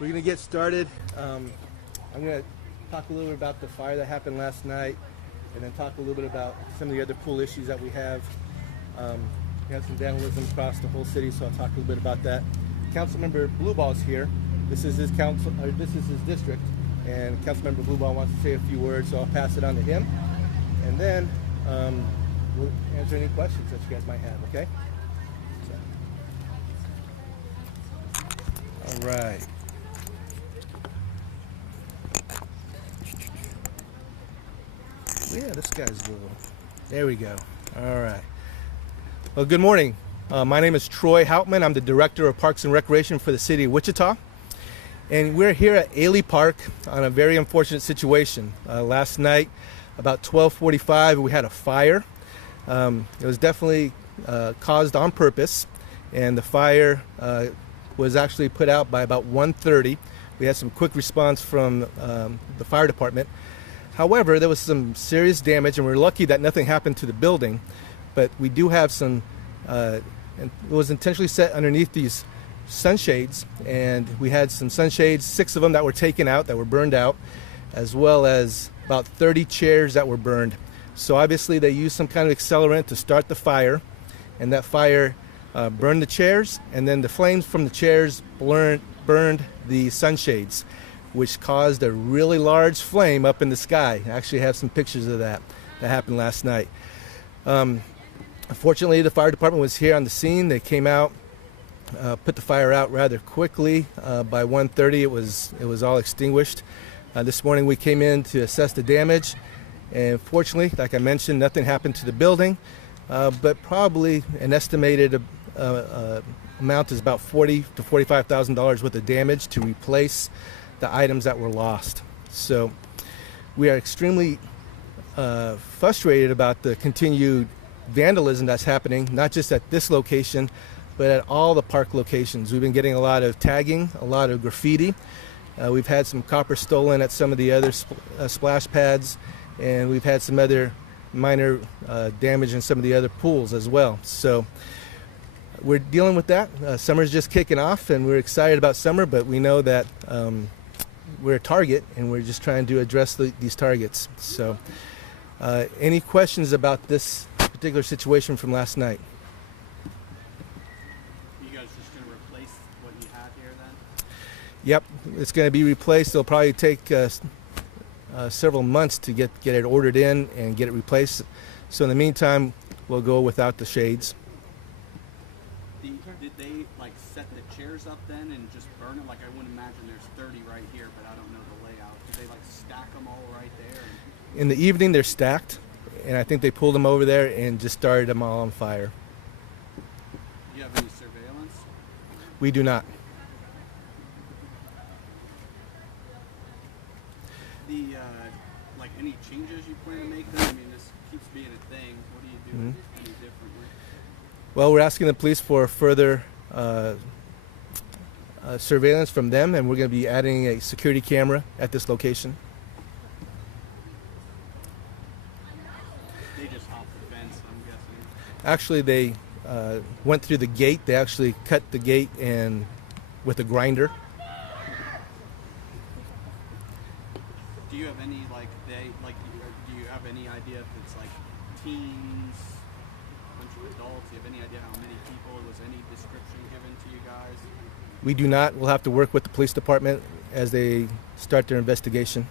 We're going to get started. I'm going to talk a little bit about the fire that happened last night, and then talk a little bit about some of the other pool issues that we have. We have some vandalism across the whole city, so I'll talk a little bit about that. Councilmember Blueball's here. This is his district, and Councilmember Blueball wants to say a few words, so I'll pass it on to him, and then we'll answer any questions that you guys might have. Okay? All right. Yeah, this guy's little. There we go. All right. Well, good morning. My name is Troy Houtman. I'm the Director of Parks and Recreation for the City of Wichita. And we're here at Aley Park on a very unfortunate situation. Last night, about 12:45, we had a fire. It was definitely caused on purpose, and the fire was actually put out by about 1:30. We had some quick response from the fire department. However, there was some serious damage, and we're lucky that nothing happened to the building. But we do have some, it was intentionally set underneath these sunshades, and we had some sunshades, 6 of them that were taken out, that were burned out, as well as about 30 chairs that were burned. So obviously they used some kind of accelerant to start the fire, and that fire burned the chairs, and then the flames from the chairs burned the sunshades, which caused a really large flame up in the sky. I actually have some pictures of that happened last night. Unfortunately, the fire department was here on the scene. They came out, put the fire out rather quickly. By 1:30, it was all extinguished. This morning we came in to assess the damage, and fortunately, like I mentioned, nothing happened to the building, but probably an estimated amount is about $40,000 to $45,000 worth of damage to replace the items that were lost. So we are extremely frustrated about the continued vandalism that's happening, not just at this location, but at all the park locations. We've been getting a lot of tagging, a lot of graffiti. We've had some copper stolen at some of the other splash pads, and we've had some other minor damage in some of the other pools as well. So we're dealing with that. Summer's just kicking off, and we're excited about summer, but we know that we're a target, and we're just trying to address these targets. So any questions about this particular situation from last night? You guys just going to replace what you have here then? Yep, it's going to be replaced. It'll probably take several months to get it ordered in and get it replaced. So in the meantime, we'll go without the shades. Did they like set the chairs up then and just burn it? Like I wouldn't imagine there's 30 right here, but I don't know the layout. Did they like stack them all right there? In the evening, they're stacked, and I think they pulled them over there and just started them all on fire. Do you have any surveillance? We do not. Like any changes you plan to make then? I mean, this keeps being a thing. What do you do any differently? Well, we're asking the police for further surveillance from them, and we're going to be adding a security camera at this location. They just hopped the fence, I'm guessing. Actually, they went through the gate. They actually cut the gate with a grinder. Do you have any do you have any idea if it's like teens, a bunch of adults? Do you have any idea how many people? Was any description given to you guys? We do not. We'll have to work with the police department as they start their investigation.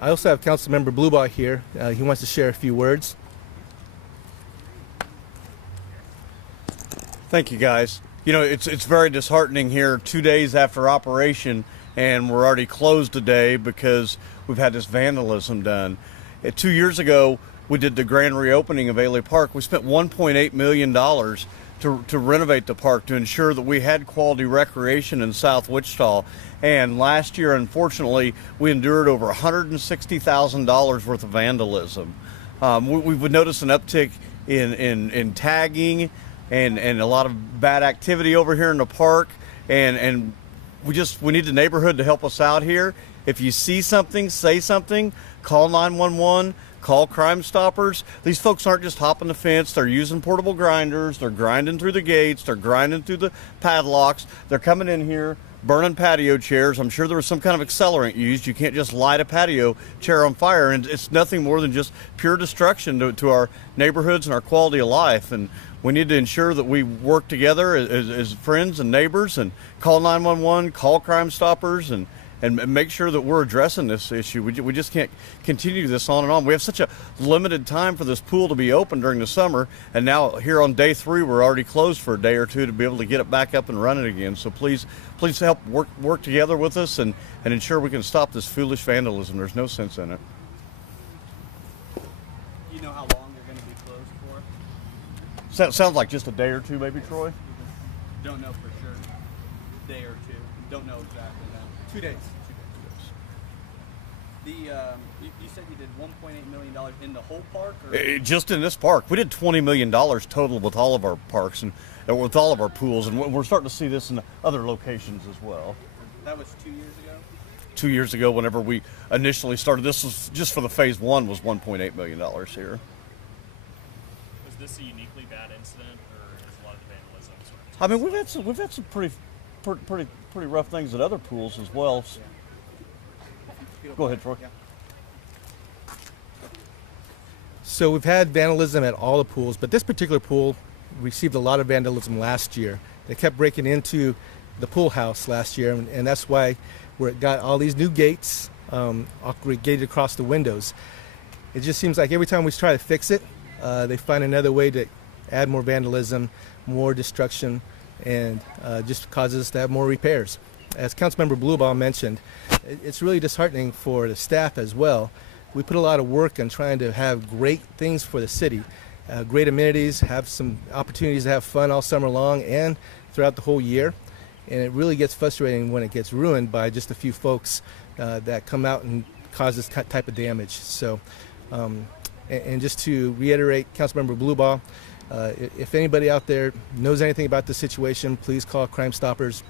I also have Councilmember Blueball here. He wants to share a few words. Thank you, guys. You know, it's very disheartening here 2 days after operation, and we're already closed today because we've had this vandalism done. 2 years ago, we did the grand reopening of Aley Park. We spent $1.8 million to renovate the park to ensure that we had quality recreation in South Wichita. And last year, unfortunately, we endured over $160,000 worth of vandalism. We've noticed an uptick in tagging and a lot of bad activity over here in the park, and we need the neighborhood to help us out here. If you see something, say something, call 911, call Crime Stoppers. These folks aren't just hopping the fence. They're using portable grinders. They're grinding through the gates. They're grinding through the padlocks. They're coming in here, burning patio chairs. I'm sure there was some kind of accelerant used. You can't just light a patio chair on fire, and it's nothing more than just pure destruction to our neighborhoods and our quality of life. And we need to ensure that we work together as friends and neighbors and call 911, call Crime Stoppers, and make sure that we're addressing this issue. We just can't continue this on and on. We have such a limited time for this pool to be open during the summer, and now here on day 3, we're already closed for a day or two to be able to get it back up and running again. So please help work together with us and ensure we can stop this foolish vandalism. There's no sense in it. Do you know how long they're going to be closed for? Sounds like just a day or two, maybe, Troy? Don't know for sure. Day or two. Don't know exactly that. 2 days. You said you did $1.8 million in the whole park? Or? Just in this park. We did $20 million total with all of our parks and with all of our pools, and we're starting to see this in other locations as well. That was 2 years ago? 2 years ago, whenever we initially started, this was just for the phase 1 was $1.8 million here. Was this a uniquely bad incident, or is a lot of the vandalism sort of? I mean, we've had some pretty rough things at other pools as well. Go ahead, Troy. Yeah. So we've had vandalism at all the pools, but this particular pool received a lot of vandalism last year. They kept breaking into the pool house last year, and that's why we got all these new gates gated across the windows. It just seems like every time we try to fix it, they find another way to add more vandalism, more destruction, and just causes us to have more repairs. As Councilmember Bluebaugh mentioned, it's really disheartening for the staff as well. We put a lot of work on trying to have great things for the city, great amenities, have some opportunities to have fun all summer long and throughout the whole year. And it really gets frustrating when it gets ruined by just a few folks that come out and cause this type of damage. So, and just to reiterate, Councilmember Bluebaugh, if anybody out there knows anything about the situation, please call Crime Stoppers.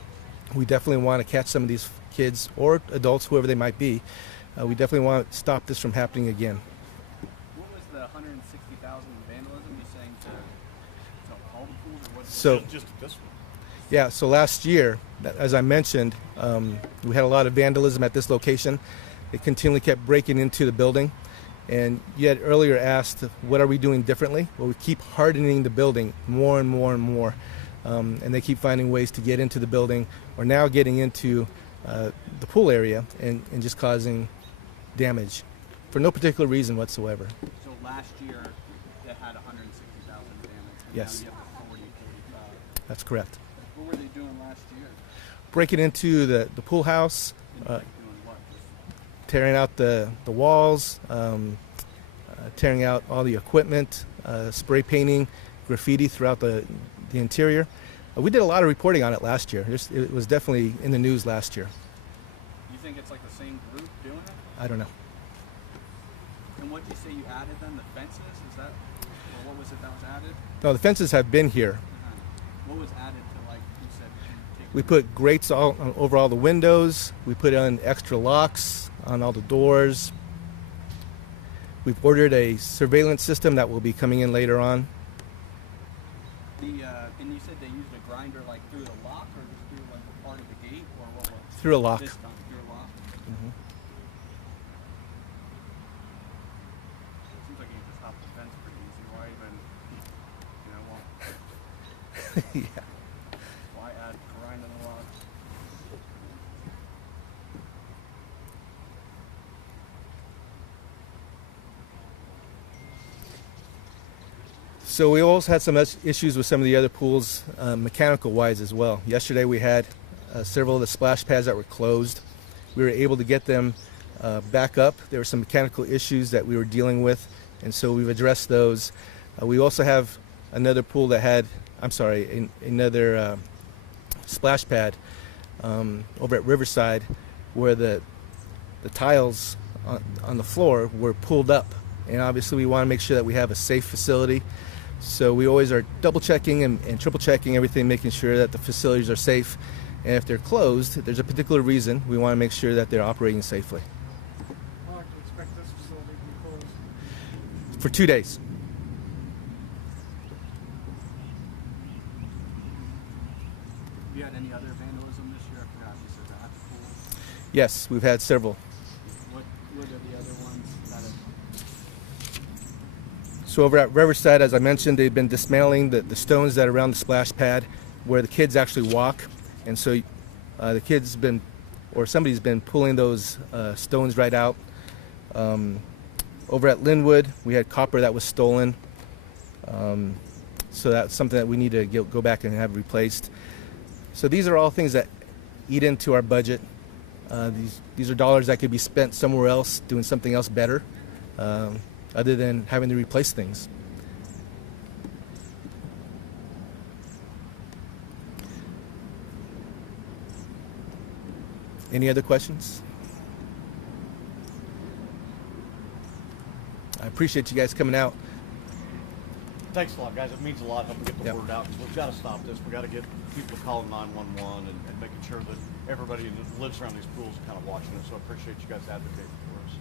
We definitely want to catch some of these kids or adults, whoever they might be. We definitely want to stop this from happening again. What was the $160,000 vandalism you saying to all the pools, or what? So, Just this one. yeah, so last year, as I mentioned, we had a lot of vandalism at this location. They continually kept breaking into the building. And you had earlier asked, what are we doing differently? Well, we keep hardening the building more and more and more. And they keep finding ways to get into the building, or now getting into the pool area and just causing damage for no particular reason whatsoever. So last year they had $160,000 damage. And Yes. Now you have 40, 45. That's correct. What were they doing last year? Breaking into the pool house, And like doing what? Just tearing out the walls, tearing out all the equipment, spray painting, graffiti throughout the interior. We did a lot of reporting on it last year. It was definitely in the news last year. you think it's like the same group doing it? I don't know. And what did you say you added then? The fences? Is that, or what was it that was added? No, the fences have been here. What was added to, like you said? Take We put grates over all the windows. We put on extra locks on all the doors. We've ordered a surveillance system that will be coming in later on. And you said they used a grinder like through the lock, or just through like a part of the gate, or what? Through a lock. This time through a lock. Mhm. Seems like you can just hop the fence pretty easy. Why even, Yeah. why add grinding the locks? So we also had some issues with some of the other pools, mechanical-wise as well. Yesterday we had several of the splash pads that were closed. We were able to get them back up. There were some mechanical issues that we were dealing with, and so we've addressed those. We also have another pool that had, another splash pad over at Riverside, where the tiles on the floor were pulled up. And obviously we want to make sure that we have a safe facility. So we always are double checking and triple checking everything, making sure that the facilities are safe. And if they're closed, if there's a particular reason, we want to make sure that they're operating safely. How long do you expect this facility to be closed? for 2 days. Have you had any other vandalism this year? I forgot you said that at the pool. Yes, we've had several. What are the other ones that have? So over at Riverside, as I mentioned, they've been dismantling the stones that are around the splash pad where the kids actually walk. And so the kids been, or somebody's been pulling those stones right out. Over at Linwood, we had copper that was stolen. So that's something that we need to go back and have replaced. So these are all things that eat into our budget. These are dollars that could be spent somewhere else doing something else better, other than having to replace things. Any other questions? I appreciate you guys coming out. Thanks a lot, guys. It means a lot helping get the Yep. word out. 'Cause we've got to stop this. We've got to get people calling 911 and making sure that everybody that lives around these pools is kind of watching it. So I appreciate you guys advocating for us.